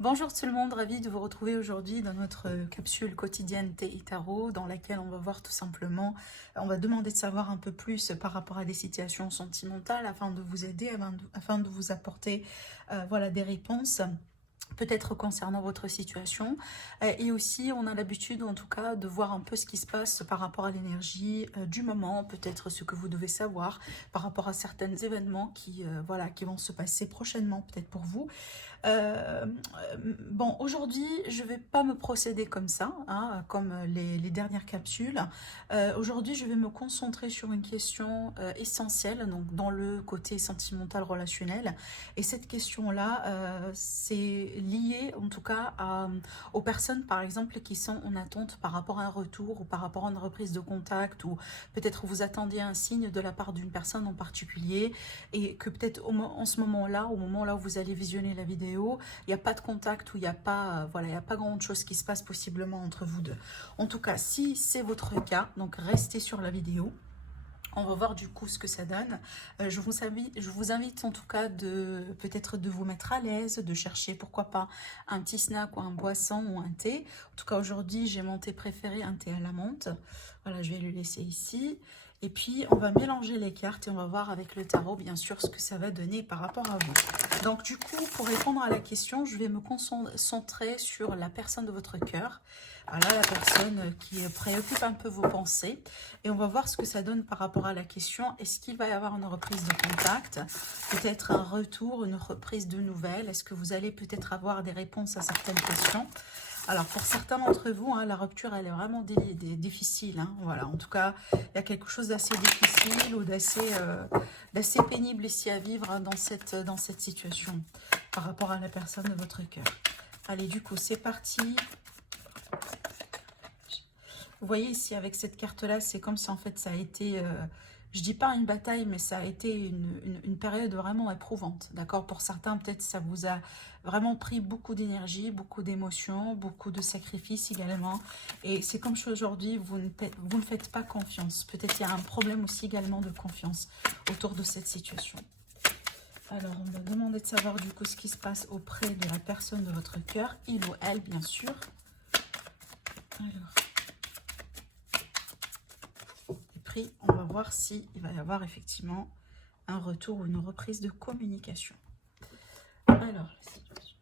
Bonjour tout le monde, ravi de vous retrouver aujourd'hui dans notre capsule quotidienne Thé et Tarot dans laquelle on va voir tout simplement, on va demander de savoir un peu plus par rapport à des situations sentimentales afin de vous aider, afin de vous apporter voilà, des réponses peut-être concernant votre situation. Et aussi, on a l'habitude, en tout cas, de voir un peu ce qui se passe par rapport à l'énergie du moment, peut-être ce que vous devez savoir par rapport à certains événements qui, voilà, qui vont se passer prochainement, peut-être pour vous. Euh, bon, aujourd'hui, je ne vais pas me procéder comme ça, hein, comme les dernières capsules. Aujourd'hui, je vais me concentrer sur une question essentielle, donc dans le côté sentimental relationnel. Et cette question-là, c'est lié en tout cas aux personnes, par exemple, qui sont en attente par rapport à un retour ou par rapport à une reprise de contact, ou peut-être vous attendiez un signe de la part d'une personne en particulier et que peut-être en ce moment-là, au moment là où vous allez visionner la vidéo, il n'y a pas de contact, ou il n'y a pas, voilà, il n'y a pas grand chose qui se passe possiblement entre vous deux. En tout cas, si c'est votre cas, donc restez sur la vidéo. On va voir du coup ce que ça donne. Je vous invite en tout cas de peut-être de vous mettre à l'aise, de chercher pourquoi pas un petit snack ou un boisson ou un thé. En tout cas aujourd'hui j'ai mon thé préféré, un thé à la menthe. Voilà, je vais le laisser ici. Et puis on va mélanger les cartes et on va voir avec le tarot bien sûr ce que ça va donner par rapport à vous. Donc du coup pour répondre à la question, je vais me concentrer sur la personne de votre cœur. Voilà, la personne qui préoccupe un peu vos pensées. Et on va voir ce que ça donne par rapport à la question. Est-ce qu'il va y avoir une reprise de contact? Peut-être un retour, une reprise de nouvelles? Est-ce que vous allez peut-être avoir des réponses à certaines questions? Alors, pour certains d'entre vous, hein, la rupture, elle est vraiment difficile. Hein, voilà. En tout cas, il y a quelque chose d'assez difficile ou d'assez pénible ici à vivre, hein, dans cette situation par rapport à la personne de votre cœur. Allez, du coup, c'est parti. Vous voyez ici avec cette carte-là, c'est comme si en fait ça a été, je dis pas une bataille, mais ça a été une période vraiment éprouvante. D'accord? Pour certains, peut-être ça vous a vraiment pris beaucoup d'énergie, beaucoup d'émotions, beaucoup de sacrifices également. Et c'est comme si aujourd'hui, vous ne faites pas confiance. Peut-être il y a un problème aussi également de confiance autour de cette situation. Alors, on va demander de savoir du coup ce qui se passe auprès de la personne de votre cœur, il ou elle, bien sûr. Alors... on va voir s'il va y avoir effectivement un retour ou une reprise de communication. Alors, la situation.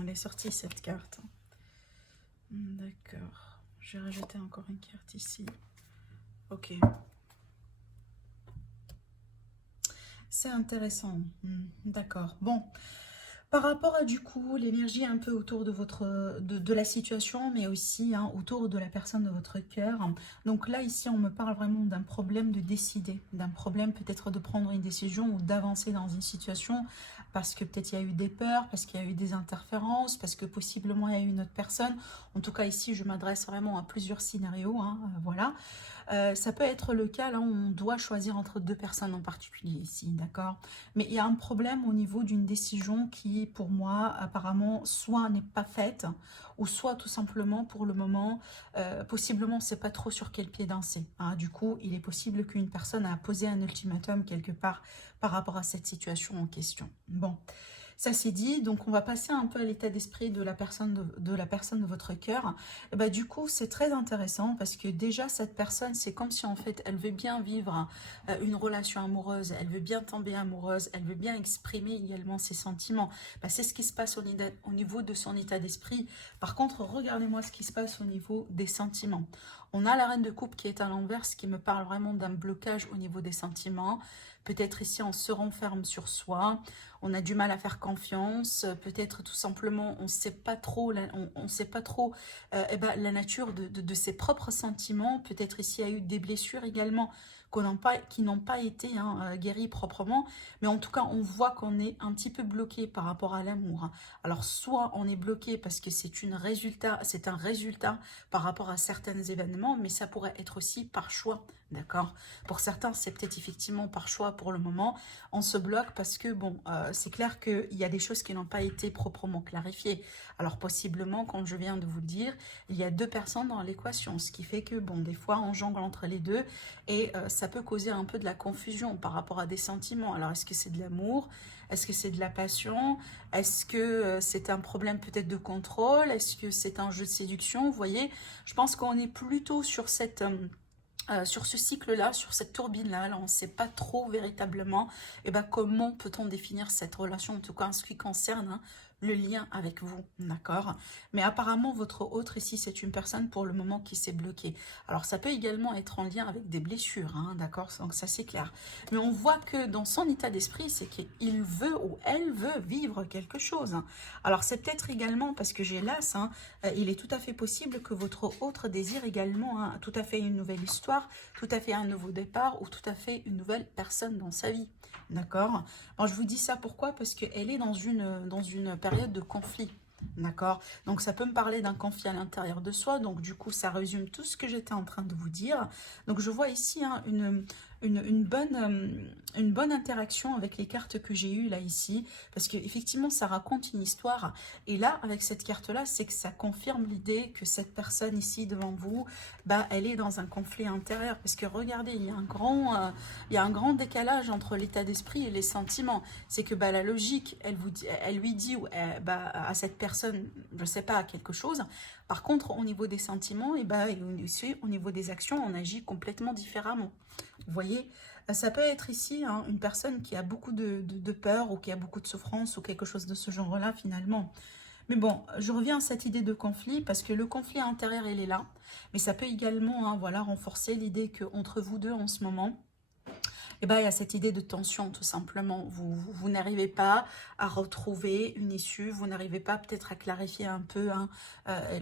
Elle est sortie cette carte. D'accord. Je vais rajouter encore une carte ici. Ok. C'est intéressant. D'accord. Bon. Par rapport à du coup l'énergie un peu autour de la situation, mais aussi, hein, autour de la personne de votre cœur. Donc là ici on me parle vraiment d'un problème de décider, d'un problème peut-être de prendre une décision ou d'avancer dans une situation, parce que peut-être il y a eu des peurs, parce qu'il y a eu des interférences, parce que possiblement il y a eu une autre personne. En tout cas ici je m'adresse vraiment à plusieurs scénarios, hein, voilà. Ça peut être le cas là où on doit choisir entre deux personnes en particulier ici, d'accord? Mais il y a un problème au niveau d'une décision qui, pour moi, apparemment, soit n'est pas faite, ou soit tout simplement, pour le moment, possiblement, on ne sait pas trop sur quel pied danser. Hein. Du coup, il est possible qu'une personne a posé un ultimatum quelque part par rapport à cette situation en question. Bon. Ça c'est dit, donc on va passer un peu à l'état d'esprit de la personne de votre cœur. Et bah, du coup, c'est très intéressant parce que déjà, cette personne, c'est comme si en fait, elle veut bien vivre une relation amoureuse, elle veut bien tomber amoureuse, elle veut bien exprimer également ses sentiments. Bah, c'est ce qui se passe au niveau de son état d'esprit. Par contre, regardez-moi ce qui se passe au niveau des sentiments. On a la reine de coupe qui est à l'envers, ce qui me parle vraiment d'un blocage au niveau des sentiments. Peut-être ici, on se renferme sur soi, on a du mal à faire confiance, peut-être tout simplement, on ne sait pas trop, on sait pas trop la nature de ses propres sentiments. Peut-être ici, il y a eu des blessures également qui n'ont pas été, hein, guéries proprement. Mais en tout cas, on voit qu'on est un petit peu bloqué par rapport à l'amour. Alors, soit on est bloqué parce que c'est un résultat par rapport à certains événements, mais ça pourrait être aussi par choix D'accord? Pour certains, c'est peut-être effectivement par choix pour le moment. On se bloque parce que, bon, c'est clair qu'il y a des choses qui n'ont pas été proprement clarifiées. Alors, possiblement, comme je viens de vous le dire, il y a deux personnes dans l'équation, ce qui fait que, bon, des fois, on jongle entre les deux et ça peut causer un peu de la confusion par rapport à des sentiments. Alors, est-ce que c'est de l'amour? Est-ce que c'est de la passion? Est-ce que c'est un problème peut-être de contrôle? Est-ce que c'est un jeu de séduction? Vous voyez, je pense qu'on est plutôt sur cette... sur ce cycle-là, sur cette turbine-là, là, on ne sait pas trop véritablement comment peut-on définir cette relation, en tout cas en ce qui concerne le lien avec vous, d'accord? Mais apparemment, votre autre ici, c'est une personne pour le moment qui s'est bloquée. Alors, ça peut également être en lien avec des blessures, hein, d'accord? Donc, ça, c'est clair. Mais on voit que dans son état d'esprit, c'est qu'il veut ou elle veut vivre quelque chose, hein. Alors, c'est peut-être également, parce que j'ai l'as, hein, il est tout à fait possible que votre autre désire également, hein, tout à fait une nouvelle histoire, tout à fait un nouveau départ ou tout à fait une nouvelle personne dans sa vie. D'accord? Alors, je vous dis ça pourquoi? Parce qu'elle est dans une période de conflit. D'accord? Donc, ça peut me parler d'un conflit à l'intérieur de soi. Donc, du coup, ça résume tout ce que j'étais en train de vous dire. Donc, je vois ici hein, une bonne interaction avec les cartes que j'ai eues là, ici. Parce qu'effectivement, ça raconte une histoire. Et là, avec cette carte-là, c'est que ça confirme l'idée que cette personne ici devant vous, elle est dans un conflit intérieur. Parce que regardez, il y a un grand décalage entre l'état d'esprit et les sentiments. C'est que la logique, elle lui dit à cette personne, je ne sais pas, quelque chose. Par contre, au niveau des sentiments, et aussi, au niveau des actions, on agit complètement différemment. Vous voyez, ça peut être ici hein, une personne qui a beaucoup de peur ou qui a beaucoup de souffrance ou quelque chose de ce genre-là finalement. Mais bon, je reviens à cette idée de conflit parce que le conflit intérieur, il est là. Mais ça peut également hein, voilà, renforcer l'idée qu'entre vous deux en ce moment, il y a cette idée de tension tout simplement. Vous n'arrivez pas à retrouver une issue, vous n'arrivez pas peut-être à clarifier un peu hein,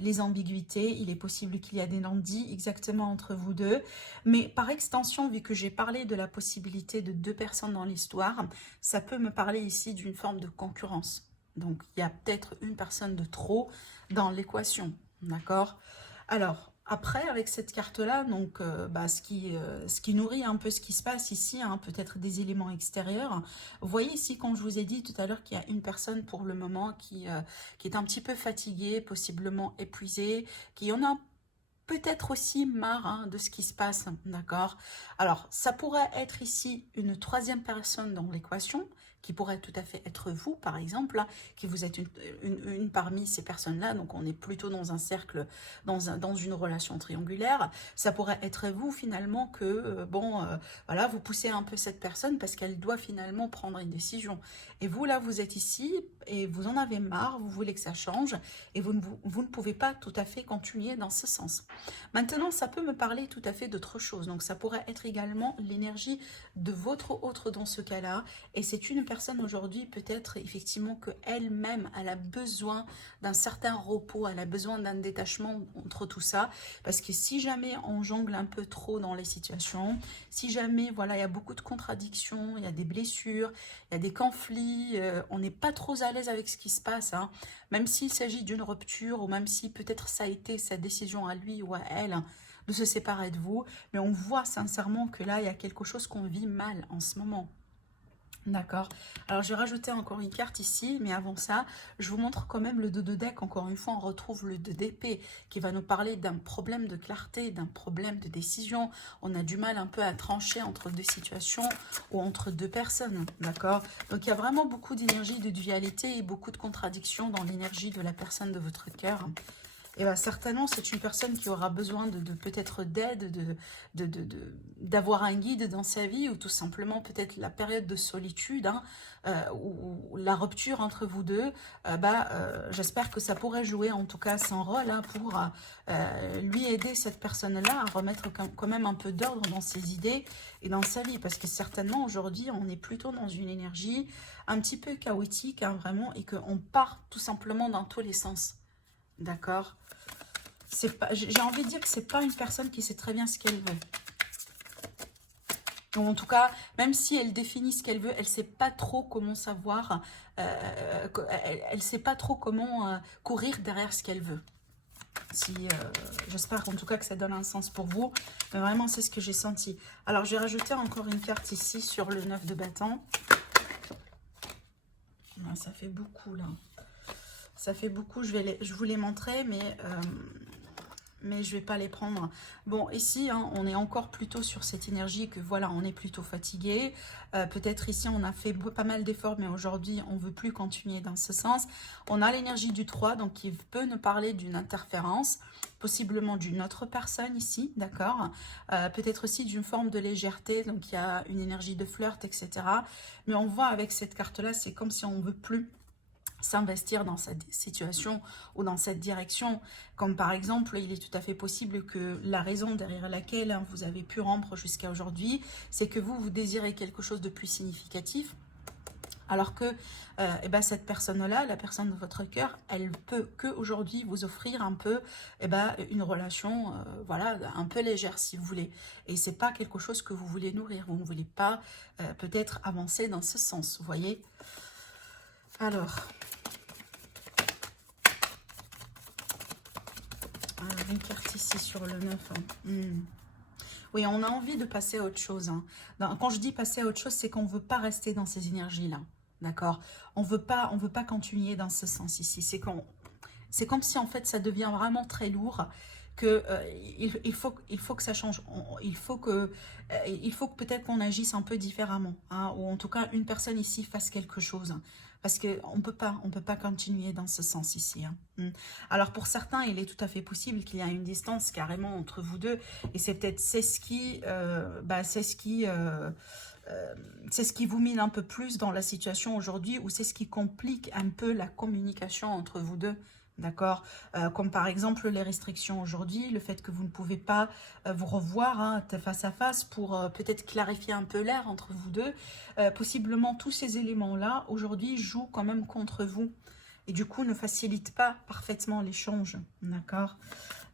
les ambiguïtés. Il est possible qu'il y a des non-dits exactement entre vous deux. Mais par extension, vu que j'ai parlé de la possibilité de deux personnes dans l'histoire, ça peut me parler ici d'une forme de concurrence. Donc, il y a peut-être une personne de trop dans l'équation, d'accord? Alors, après, avec cette carte-là, donc, ce qui nourrit un peu ce qui se passe ici, hein, peut-être des éléments extérieurs. Vous voyez ici, quand je vous ai dit tout à l'heure qu'il y a une personne pour le moment qui est un petit peu fatiguée, possiblement épuisée, qui en a peut-être aussi marre hein, de ce qui se passe, d'accord? Alors, ça pourrait être ici une troisième personne dans l'équation, qui pourrait tout à fait être vous, par exemple, là, qui vous êtes une parmi ces personnes-là, donc on est plutôt dans un cercle, dans une relation triangulaire. Ça pourrait être vous, finalement, que, voilà, vous poussez un peu cette personne parce qu'elle doit finalement prendre une décision. Et vous, là, vous êtes ici et vous en avez marre, vous voulez que ça change et vous ne pouvez pas tout à fait continuer dans ce sens. Maintenant, ça peut me parler tout à fait d'autre chose. Donc, ça pourrait être également l'énergie de votre autre dans ce cas-là. Et c'est une personne aujourd'hui, peut-être effectivement qu'elle-même, elle a besoin d'un certain repos, elle a besoin d'un détachement entre tout ça. Parce que si jamais on jongle un peu trop dans les situations, si jamais, voilà, il y a beaucoup de contradictions, il y a des blessures, il y a des conflits, on n'est pas trop à l'aise avec ce qui se passe, hein, même s'il s'agit d'une rupture ou même si peut-être ça a été sa décision à lui ou à elle de se séparer de vous, mais on voit sincèrement que là, il y a quelque chose qu'on vit mal en ce moment. D'accord. Alors, je vais rajouter encore une carte ici, mais avant ça, je vous montre quand même le 2 de deck. Encore une fois, on retrouve le 2 d'épée qui va nous parler d'un problème de clarté, d'un problème de décision. On a du mal un peu à trancher entre deux situations ou entre deux personnes, d'accord? Donc, il y a vraiment beaucoup d'énergie, de dualité et beaucoup de contradictions dans l'énergie de la personne de votre cœur. Et certainement, c'est une personne qui aura besoin de peut-être d'aide, d'avoir un guide dans sa vie, ou tout simplement peut-être la période de solitude, hein, ou la rupture entre vous deux. J'espère que ça pourrait jouer en tout cas son rôle hein, pour lui aider cette personne-là à remettre quand même un peu d'ordre dans ses idées et dans sa vie. Parce que certainement, aujourd'hui, on est plutôt dans une énergie un petit peu chaotique, hein, vraiment, et qu'on part tout simplement dans tous les sens. D'accord? J'ai envie de dire que c'est pas une personne qui sait très bien ce qu'elle veut. Ou en tout cas, même si elle définit ce qu'elle veut, elle sait pas trop comment savoir, elle sait pas trop comment courir derrière ce qu'elle veut. Si, j'espère en tout cas que ça donne un sens pour vous. Mais vraiment, c'est ce que j'ai senti. Alors, j'ai rajouté encore une carte ici sur le 9 de bâton. Ah, ça fait beaucoup, là. Ça fait beaucoup. Je vous les montrer, mais je vais pas les prendre. Bon, ici, hein, on est encore plutôt sur cette énergie que, voilà, on est plutôt fatigué. Peut-être ici, on a fait pas mal d'efforts, mais aujourd'hui, on veut plus continuer dans ce sens. On a l'énergie du 3, donc qui peut nous parler d'une interférence, possiblement d'une autre personne ici, d'accord. Peut-être aussi d'une forme de légèreté, donc il y a une énergie de flirt, etc. Mais on voit avec cette carte-là, c'est comme si on veut plus s'investir dans cette situation ou dans cette direction, comme par exemple, il est tout à fait possible que la raison derrière laquelle hein, vous avez pu rompre jusqu'à aujourd'hui, c'est que vous désirez quelque chose de plus significatif, alors que eh ben, cette personne-là, la personne de votre cœur, elle peut qu'aujourd'hui vous offrir un peu eh ben, une relation voilà, un peu légère si vous voulez. Et c'est pas quelque chose que vous voulez nourrir, vous ne voulez pas peut-être avancer dans ce sens, vous voyez. Alors, une carte ici sur le 9. Oui, on a envie de passer à autre chose. Hein. Quand je dis passer à autre chose, c'est qu'on ne veut pas rester dans ces énergies-là. D'accord? On veut pas continuer dans ce sens ici. C'est comme si en fait ça devient vraiment très lourd, que il faut que ça change. Il faut que peut-être qu'on agisse un peu différemment. Hein, ou en tout cas, une personne ici fasse quelque chose. Parce qu'on ne peut pas continuer dans ce sens ici. Hein. Alors pour certains, il est tout à fait possible qu'il y ait une distance carrément entre vous deux. Et c'est peut-être c'est ce qui vous mine un peu plus dans la situation aujourd'hui, ou c'est ce qui complique un peu la communication entre vous deux. D'accord, comme par exemple les restrictions aujourd'hui, le fait que vous ne pouvez pas vous revoir hein, face à face pour peut-être clarifier un peu l'air entre vous deux. Possiblement tous ces éléments-là aujourd'hui jouent quand même contre vous et du coup ne facilitent pas parfaitement l'échange. D'accord.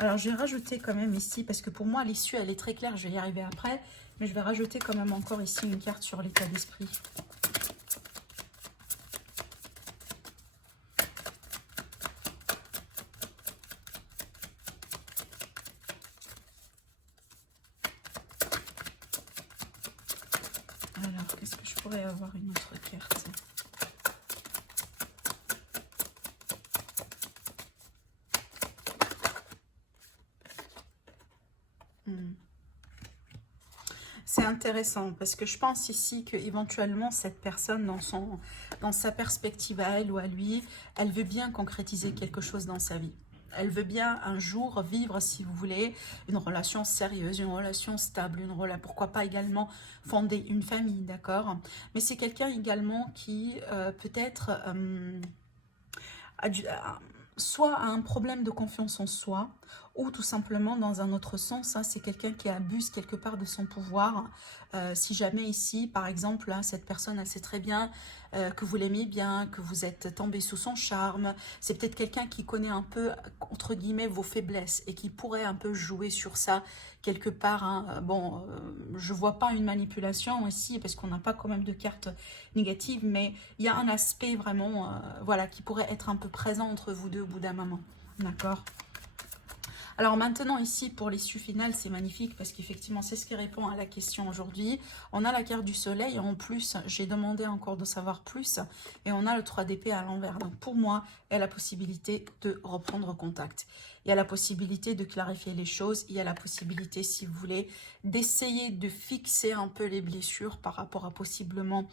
Alors je vais rajouter quand même ici, parce que pour moi l'issue elle est très claire, je vais y arriver après, mais je vais rajouter quand même encore ici une carte sur l'état d'esprit. Alors, qu'est-ce que je pourrais avoir une autre carte? C'est intéressant parce que je pense ici que éventuellement cette personne dans sa perspective à elle ou à lui, elle veut bien concrétiser quelque chose dans sa vie. Elle veut bien un jour vivre, si vous voulez, une relation sérieuse, une relation stable, pourquoi pas également fonder une famille, d'accord? Mais c'est quelqu'un également qui peut-être soit a un problème de confiance en soi, ou tout simplement dans un autre sens, hein, c'est quelqu'un qui abuse quelque part de son pouvoir. Si jamais ici, par exemple, hein, cette personne, elle sait très bien que vous l'aimez bien, que vous êtes tombé sous son charme, c'est peut-être quelqu'un qui connaît un peu, entre guillemets, vos faiblesses et qui pourrait un peu jouer sur ça quelque part. Hein. Bon, je vois pas une manipulation ici parce qu'on n'a pas quand même de cartes négatives, mais il y a un aspect vraiment, voilà, qui pourrait être un peu présent entre vous deux au bout d'un moment. D'accord? Alors maintenant ici pour l'issue finale c'est magnifique parce qu'effectivement c'est ce qui répond à la question aujourd'hui. On a la carte du soleil et en plus j'ai demandé encore de savoir plus et on a le 3 d'épée à l'envers. Donc pour moi il y a la possibilité de reprendre contact. Il y a la possibilité de clarifier les choses. Il y a la possibilité si vous voulez d'essayer de fixer un peu les blessures par rapport à possiblement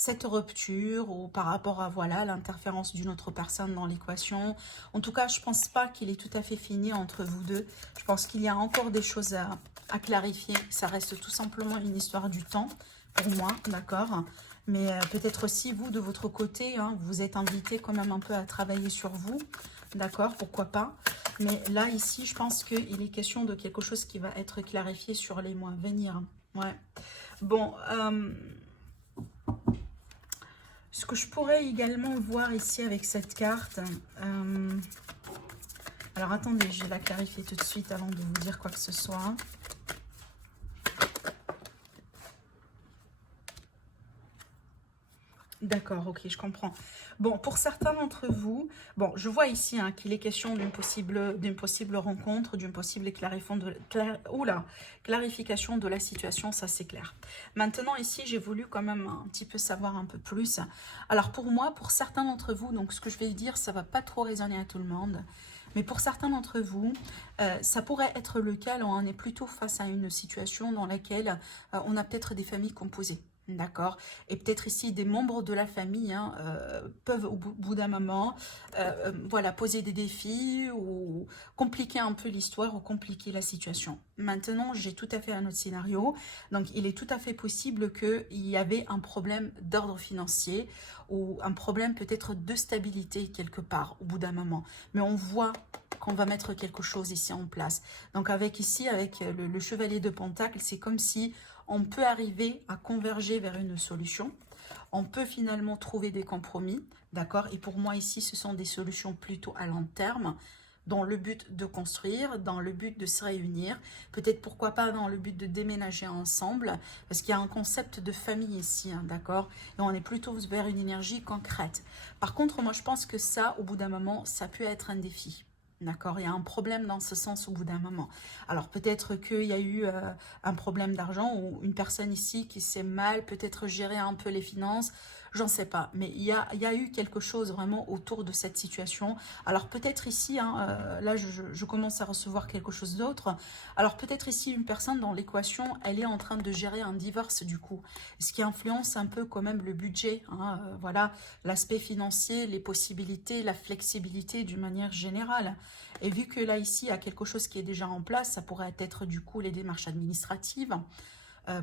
cette rupture ou par rapport à voilà l'interférence d'une autre personne dans l'équation. En tout cas, je pense pas qu'il est tout à fait fini entre vous deux. Je pense qu'il y a encore des choses à clarifier. Ça reste tout simplement une histoire du temps pour moi, d'accord? Mais peut-être aussi vous, de votre côté, hein, vous êtes invité quand même un peu à travailler sur vous, d'accord? Pourquoi pas? Mais là, ici, je pense qu'il est question de quelque chose qui va être clarifié sur les mois à venir. Ouais. Bon, ce que je pourrais également voir ici avec cette carte, alors attendez, je vais la clarifier tout de suite avant de vous dire quoi que ce soit. D'accord, ok, je comprends. Bon, pour certains d'entre vous, bon, je vois ici hein, qu'il est question d'une possible rencontre, d'une possible clarification de la situation, ça c'est clair. Maintenant, ici, j'ai voulu quand même un petit peu savoir un peu plus. Alors pour moi, pour certains d'entre vous, donc ce que je vais dire, ça va pas trop résonner à tout le monde, mais pour certains d'entre vous, ça pourrait être le cas, là, on est plutôt face à une situation dans laquelle on a peut-être des familles composées. D'accord. Et peut-être ici des membres de la famille hein, peuvent au bout d'un moment voilà, poser des défis ou compliquer un peu l'histoire ou compliquer la situation. Maintenant, j'ai tout à fait un autre scénario. Donc, il est tout à fait possible qu'il y avait un problème d'ordre financier ou un problème peut-être de stabilité quelque part au bout d'un moment. Mais on voit qu'on va mettre quelque chose ici en place. Donc, avec ici, avec le chevalier de Pentacle, c'est comme si on peut arriver à converger vers une solution. On peut finalement trouver des compromis, d'accord? Et pour moi ici, ce sont des solutions plutôt à long terme, dans le but de construire, dans le but de se réunir, peut-être pourquoi pas dans le but de déménager ensemble, parce qu'il y a un concept de famille ici, hein, d'accord? Et on est plutôt vers une énergie concrète. Par contre, moi je pense que ça, au bout d'un moment, ça peut être un défi. D'accord, il y a un problème dans ce sens au bout d'un moment. Alors peut-être qu'il y a eu un problème d'argent ou une personne ici qui sait mal peut-être gérer un peu les finances, j'en sais pas. Mais il y a eu quelque chose vraiment autour de cette situation. Alors peut-être ici, hein, là je commence à recevoir quelque chose d'autre. Alors peut-être ici une personne dans l'équation, elle est en train de gérer un divorce du coup. Ce qui influence un peu quand même le budget. Hein, voilà, l'aspect financier, les possibilités, la flexibilité d'une manière générale. Et vu que là, ici, il y a quelque chose qui est déjà en place, ça pourrait être du coup les démarches administratives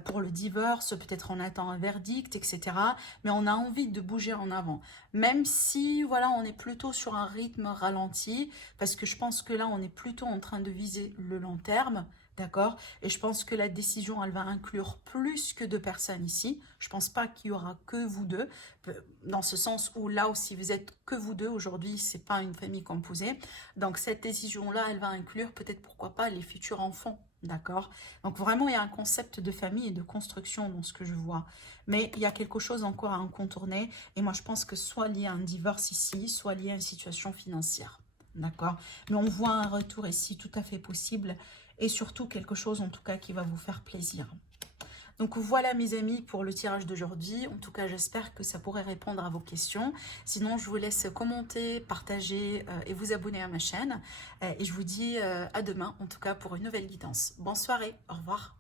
pour le divorce, peut-être on attend un verdict, etc. Mais on a envie de bouger en avant. Même si, voilà, on est plutôt sur un rythme ralenti, parce que je pense que là, on est plutôt en train de viser le long terme, d'accord? Et je pense que la décision, elle va inclure plus que deux personnes ici. Je pense pas qu'il y aura que vous deux, dans ce sens où là aussi, vous êtes que vous deux. Aujourd'hui, c'est pas une famille composée. Donc, cette décision-là, elle va inclure peut-être, pourquoi pas, les futurs enfants. D'accord? Donc vraiment, il y a un concept de famille et de construction dans ce que je vois. Mais il y a quelque chose encore à en contourner. Et moi, je pense que soit lié à un divorce ici, soit lié à une situation financière. D'accord? Mais on voit un retour ici tout à fait possible. Et surtout, quelque chose en tout cas qui va vous faire plaisir. Donc voilà mes amis pour le tirage d'aujourd'hui. En tout cas, j'espère que ça pourrait répondre à vos questions. Sinon, je vous laisse commenter, partager et vous abonner à ma chaîne. Et je vous dis à demain, en tout cas pour une nouvelle guidance. Bonne soirée, au revoir.